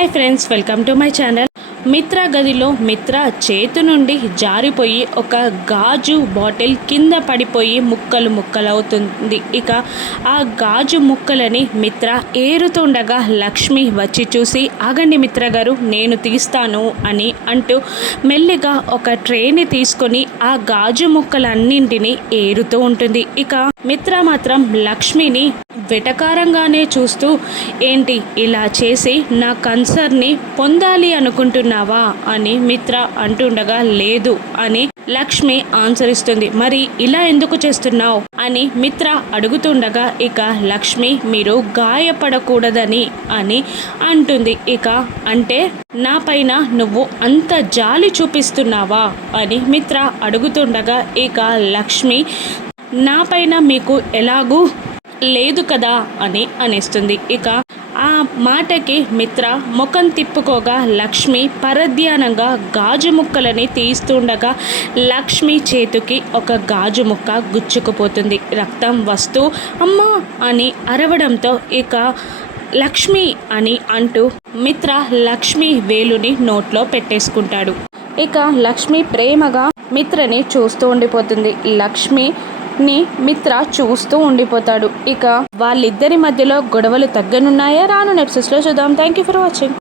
Hi friends, welcome to my channel. మిత్ర గదిలో మిత్ర చేతు నుండి జారిపోయి ఒక గాజు బాటిల్ కింద పడిపోయి ముక్కలు ముక్కలవుతుంది. ఇక ఆ గాజు ముక్కలని మిత్ర ఏరుతుండగా లక్ష్మి వచ్చి చూసి, ఆగండి మిత్ర గారు, నేను తీస్తాను అని అంటూ మెల్లిగా ఒక ట్రేని తీసుకొని ఆ గాజు ముక్కలన్నింటినీ ఏరుతూ ఉంటుంది. ఇక మిత్ర మాత్రం లక్ష్మిని వెటకారంగానే చూస్తూ, ఏంటి ఇలా చేసి నా కన్సర్న్ని పొందాలి అనుకుంటున్నావా అని మిత్ర అంటుండగా, లేదు అని లక్ష్మి ఆన్సర్ ఇస్తుంది. మరి ఇలా ఎందుకు చేస్తున్నావు అని మిత్ర అడుగుతుండగా, ఇక లక్ష్మి మీరు గాయపడకూడదని అని అంటుంది. ఇక అంటే నా పైన నువ్వు అంత జాలి చూపిస్తున్నావా అని మిత్ర అడుగుతుండగా, ఇక లక్ష్మి నా పైన మీకు ఎలాగూ లేదు కదా అని అనేస్తుంది. ఇక ఆ మాటకి మిత్ర ముఖం తిప్పుకోగా లక్ష్మి పరధ్యానంగా గాజు ముక్కలని తీస్తుండగా లక్ష్మి చేతికి ఒక గాజు ముక్క గుచ్చుకుపోతుంది. రక్తం వస్తూ అమ్మా అని అరవడంతో ఇక లక్ష్మి అని అంటూ మిత్ర లక్ష్మి వేలుని నోట్లో పెట్టేసుకుంటాడు. ఇక లక్ష్మి ప్రేమగా మిత్రని చూస్తూ ఉండిపోతుంది. లక్ష్మిని మిత్ర చూస్తూ ఉండిపోతాడు. ఇక వాళ్ళిద్దరి మధ్యలో గొడవలు తగ్గనున్నాయా? రాను ఎపిసోడ్స్లో చూద్దాం. Thank you for watching.